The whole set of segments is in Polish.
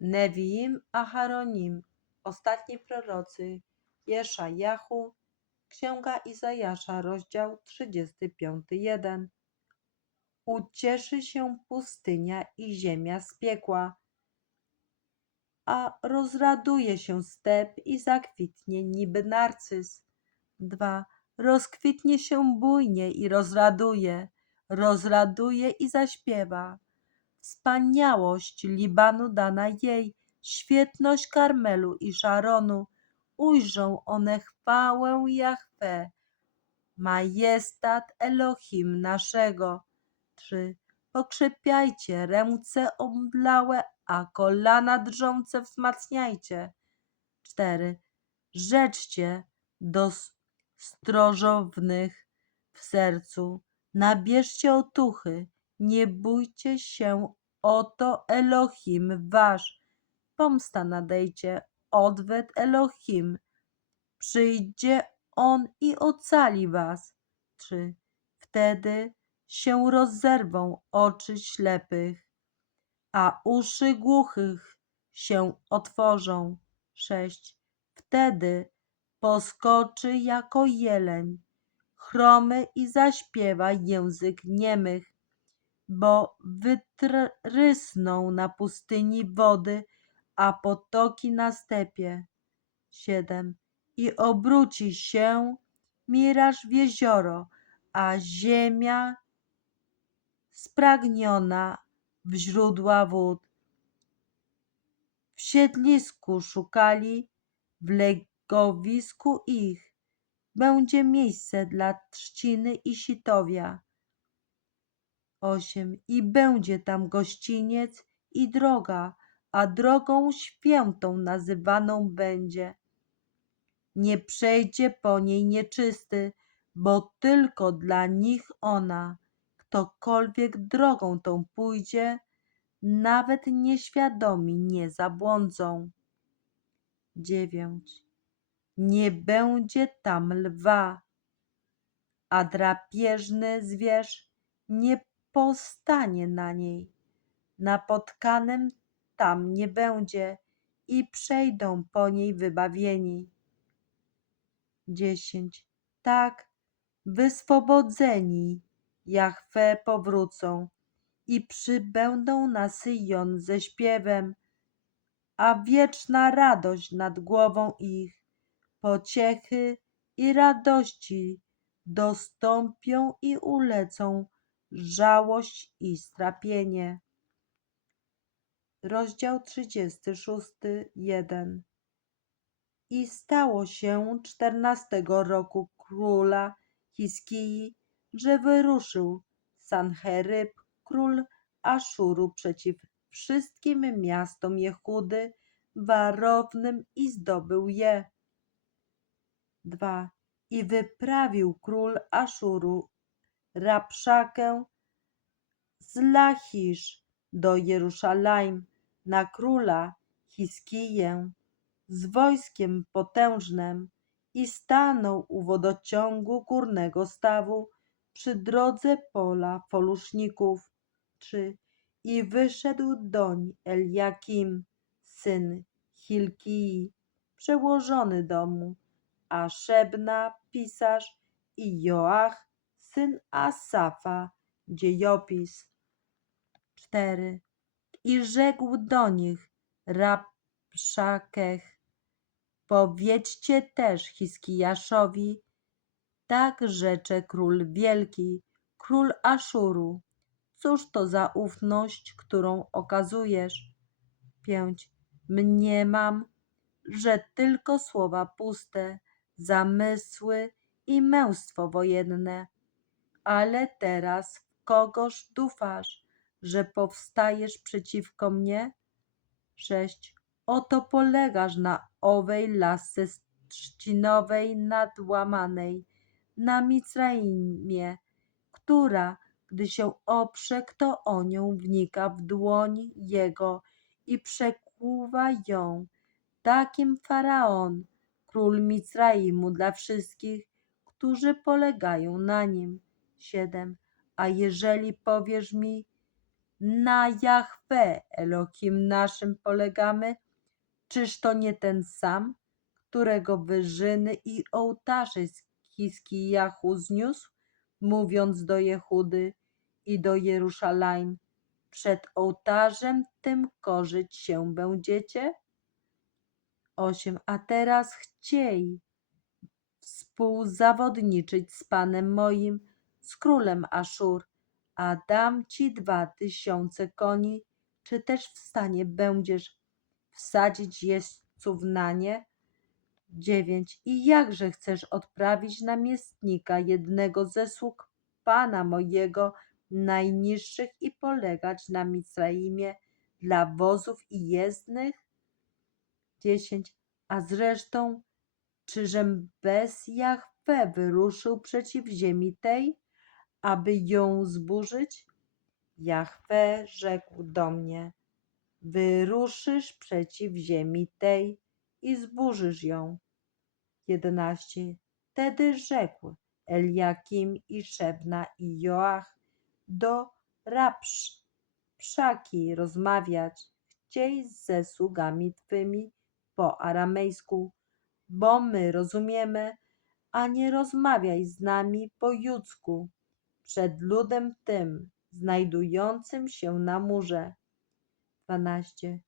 Neviim Aharonim, ostatni prorocy, Jeszajahu, Księga Izajasza, rozdział 35, 1. Ucieszy się pustynia i ziemia z piekła, a rozraduje się step i zakwitnie niby narcyz. 2. Rozkwitnie się bujnie i rozraduje, rozraduje i zaśpiewa. Wspaniałość Libanu dana jej, świetność Karmelu i Szaronu. Ujrzą one chwałę Jahwe, majestat Elohim naszego. 3. Pokrzepiajcie ręce omdlałe, a kolana drżące wzmacniajcie. 4. Rzeczcie do strożownych w sercu, nabierzcie otuchy, nie bójcie się, oto Elohim wasz. Pomsta nadejdzie, odwet Elohim. Przyjdzie On i ocali was. 3. Wtedy się rozerwą oczy ślepych, a uszy głuchych się otworzą. 6. Wtedy poskoczy jako jeleń, chromy i zaśpiewa język niemych, bo wytrysną na pustyni wody, a potoki na stepie. 7. I obróci się miraż w jezioro, a ziemia spragniona w źródła wód. W siedlisku szukali, w legowisku ich będzie miejsce dla trzciny i sitowia. 8. I będzie tam gościniec i droga, a drogą świętą nazywaną będzie. Nie przejdzie po niej nieczysty, bo tylko dla nich ona. Ktokolwiek drogą tą pójdzie, nawet nieświadomi nie zabłądzą. 9. Nie będzie tam lwa, a drapieżny zwierz nie postanie na niej. Napotkanym tam nie będzie i przejdą po niej wybawieni. 10. Tak, wyswobodzeni Jahwe powrócą i przybędą na Syjon ze śpiewem, a wieczna radość nad głową ich, pociechy i radości dostąpią i ulecą żałość i strapienie. Rozdział 36, 1 I stało się czternastego roku króla Hiskii, że wyruszył Sancheryb, król Aszuru, przeciw wszystkim miastom Jehudy, warownym i zdobył je. 2. I wyprawił król Aszuru Rabszakę z Lachisz do Jeruszalaim na króla Hiskiję z wojskiem potężnym i stanął u wodociągu górnego stawu przy drodze pola foluszników. 3. I wyszedł doń Eliakim, syn Hilkii, przełożony domu, a Szebna, pisarz i Joach, syn Asafa, dziejopis. 4. I rzekł do nich Rabszakech, powiedzcie też Hiskijaszowi, tak rzecze król wielki, król Aszuru. Cóż to za ufność, którą okazujesz? 5. Mniemam, że tylko słowa puste, zamysły i męstwo wojenne. Ale teraz kogoż dufasz, że powstajesz przeciwko mnie? 6. Oto polegasz na owej lasce trzcinowej nadłamanej, na Micraimie, która, gdy się oprze, kto o nią wnika w dłoń jego i przekuwa ją. Takim faraon, król Micraimu dla wszystkich, którzy polegają na nim. 7. A jeżeli powiesz mi, Na Jahwe, Elohim naszym polegamy. Czyż to nie ten sam, którego wyżyny i ołtarze z Hiskijahu zniósł, mówiąc do Jehudy i do Jeruszalaim, przed ołtarzem tym korzyć się będziecie? 8. A teraz chciej współzawodniczyć z Panem moim, z królem Aszur, a dam ci dwa tysiące koni, czy też w stanie będziesz wsadzić jeźdźców na nie? 9. I jakże chcesz odprawić namiestnika jednego ze sług Pana mojego najniższych i polegać na Mizraimie dla wozów i jezdnych? 10. A zresztą, czyżem bez Jahwe wyruszył przeciw ziemi tej, aby ją zburzyć? Jahwe rzekł do mnie, wyruszysz przeciw ziemi tej i zburzysz ją. 11. Wtedy rzekł Eliakim i Szebna i Joach do Rapsz, Pszaki rozmawiać, chciej ze sługami twymi po aramejsku, bo my rozumiemy, a nie rozmawiaj z nami po judzku, przed ludem tym, znajdującym się na murze. 12.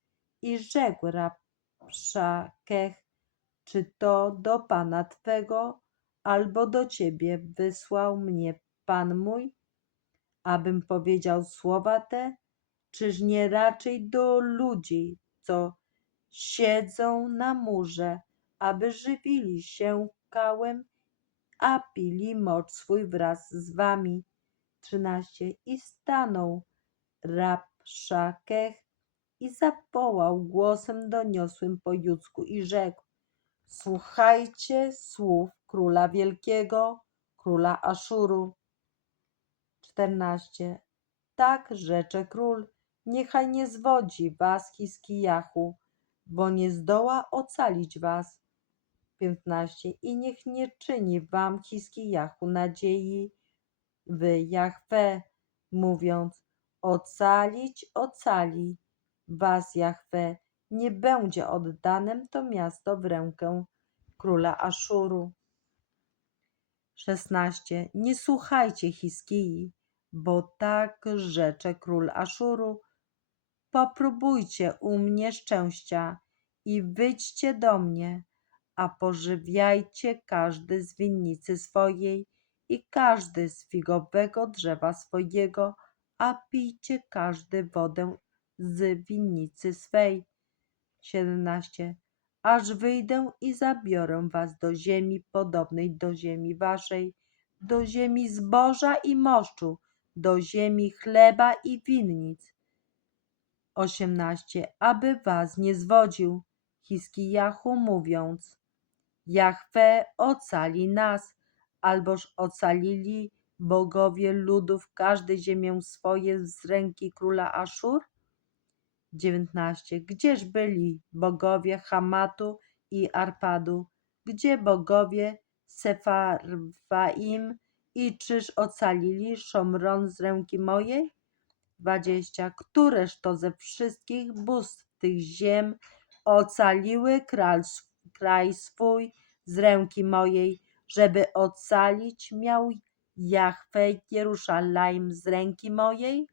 I rzekł Rapszakech, czy to do Pana Twego, albo do Ciebie wysłał mnie Pan mój, abym powiedział słowa te, czyż nie raczej do ludzi, co siedzą na murze, aby żywili się kałem, a pili mocz swój wraz z wami. 13. I stanął Rabszakech i zawołał głosem doniosłym po judzku i rzekł, słuchajcie słów króla wielkiego, króla Aszuru. 14. Tak rzecze król, niechaj nie zwodzi was Hiskijahu, bo nie zdoła ocalić was. 15. I niech nie czyni wam Hiskijahu nadziei w Jahwe, mówiąc, ocalić, ocali was Jahwe, nie będzie oddanem to miasto w rękę króla Aszuru. 16. Nie słuchajcie Hiskii, bo tak rzecze król Aszuru. Popróbujcie u mnie szczęścia i wyjdźcie do mnie, a pożywiajcie każdy z winnicy swojej i każdy z figowego drzewa swojego, a pijcie każdy wodę z winnicy swej. 17. Aż wyjdę i zabiorę was do ziemi podobnej do ziemi waszej, do ziemi zboża i moszczu, do ziemi chleba i winnic. 18. Aby was nie zwodził, Hiskijahu mówiąc, Jahwe ocali nas, alboż ocalili bogowie ludów każdy ziemię swoje z ręki króla Aszur? 19. Gdzież byli bogowie Hamatu i Arpadu? Gdzie bogowie Sefarwaim i czyż ocalili Szomron z ręki mojej? 20. Któreż to ze wszystkich bóstw tych ziem ocaliły kraj, kraj swój z ręki mojej, żeby ocalić miał Jahwe Jeruszalaim z ręki mojej?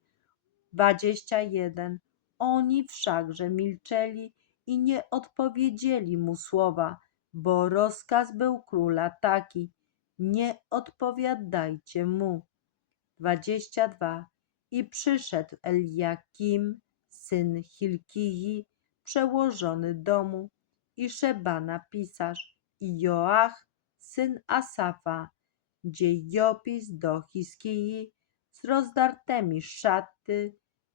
21. Oni wszakże milczeli i nie odpowiedzieli mu słowa, bo rozkaz był króla taki: nie odpowiadajcie mu. 22. I przyszedł Eliakim, syn Hilkiji, przełożony domu, i Szebana pisarz, i Joach, syn Asafa, dziejopis do Hiskii z rozdartymi szaty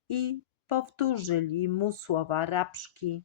i powtórzyli mu słowa rabszki.